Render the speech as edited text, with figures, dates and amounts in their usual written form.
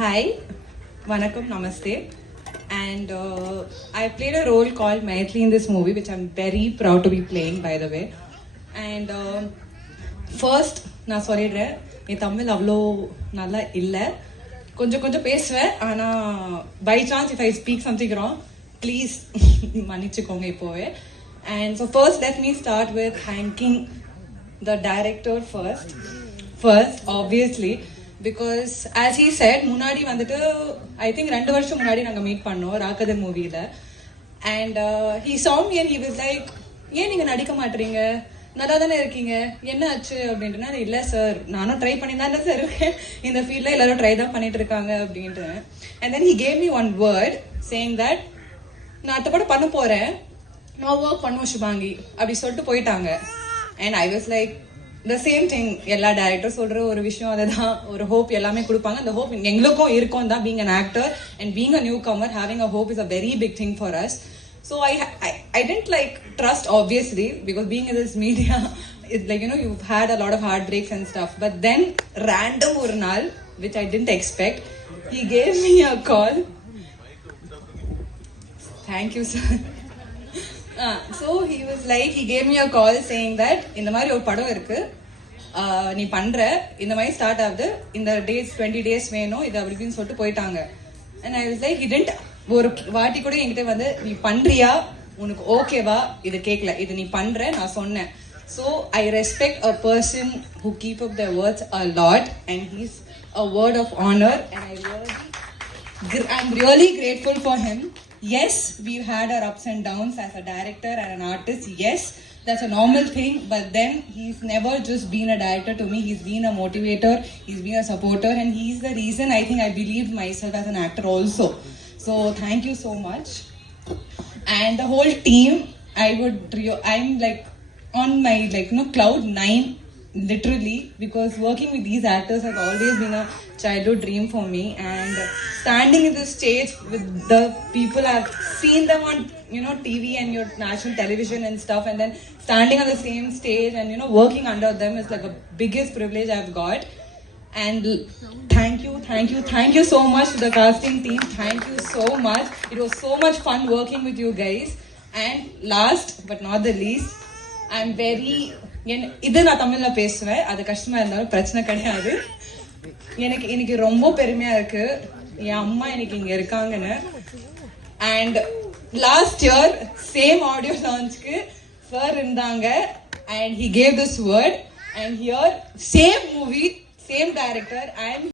Hi, Vanakkam, Namaste. And I played a role called Maitri in this movie, which I'm very proud to be playing, by the way. And first, நான் சொல்லிடுறேன், என் தமிழ் அவ்வளோ நல்லா இல்லை, கொஞ்சம் கொஞ்சம் பேசுவேன். ஆனால் by chance if I speak something wrong, please மன்னிச்சுக்கோங்க இப்போவே. And so first, let me start with thanking the director first, obviously. Because as he said, முன்னாடி வந்துட்டு I think 2 வருஷம் முன்னாடி நாங்கள் மீட் பண்ணோம் ராக்கதன் மூவியில். And he saw me and he was like, ஏன் நீங்கள் நடிக்க மாட்டீங்க, நல்லா தானே இருக்கீங்க, என்ன ஆச்சு அப்படின்ட்டுனா, இல்லை சார் நானும் ட்ரை பண்ணி தானே சார் இருக்கேன், இந்த ஃபீல்டில் எல்லாரும் ட்ரை தான் பண்ணிட்டு இருக்காங்க அப்படின்ட்டு. And then he gave me one word saying that நான் அடுத்த படம் பண்ண போகிறேன், நான் ஒர்க் பண்ணுவோம் சுபாங்கி அப்படி சொல்லிட்டு போயிட்டாங்க. And I was like the same thing, எல்லா டேரக்டர் சொல்ற ஒரு விஷயம் அதுதான், ஒரு ஹோப் எல்லாமே கொடுப்பாங்க. அந்த ஹோப் எங்களுக்கும் இருக்கும் தான். being an actor and being a newcomer, having a hope is a very big thing for us. So I didn't like trust, obviously, because being in this media, it's like, you know, you've had a lot of heartbreaks and stuff. But then random ஒரு நாள், which I didn't expect, he gave me a call. Thank you sir. So he was like, he gave me a call saying that இந்த மாதிரி ஒரு படம் இருக்கு, நீ பண்ற, இந்த மாதிரி ஸ்டார்ட் ஆகுது, இந்த டேட்ஸ் 20 days வேணும், இது அப்படின்னு சொல்லிட்டு போயிட்டாங்க. And I was like, he didn't ஒரு வாட்டி கூட என்கிட்ட வந்து நீ பண்றியா, உனக்கு ஓகேவா, இது கேட்கல, இது நீ பண்ற நான் சொன்னேன். So I respect a person who keep up their words a lot, and he's a word of honor, and I'm really grateful for him. Yes, we've had our ups and downs as a director and an artist. Yes, that's a normal thing. But then he's never just been a director to me. He's been a motivator. He's been a supporter, and he's the reason I think I believed myself as an actor also. So thank you so much. And the whole team, I'm like on my cloud 9. Literally, because working with these actors has always been a childhood dream for me, and standing in the stage with the people, I've seen them on TV and your national television and stuff, and then standing on the same stage and working under them is like a biggest privilege I've got. And thank you so much to the casting team. Thank you so much. It was so much fun working with you guys. And last but not the least, I'm very, இது நான் தமிழ்ல பேசுவேன், அது கஷ்டமா இருந்தாலும் பிரச்சனை கிடையாது. எனக்கு இன்னைக்கு ரொம்ப பெருமையா இருக்கு, என் அம்மா எனக்கு இங்க இருக்காங்கன்னு. And last year same audio லான்ச்க்கு சார் இருந்தாங்க, and he gave this word, and here same movie, same director, I am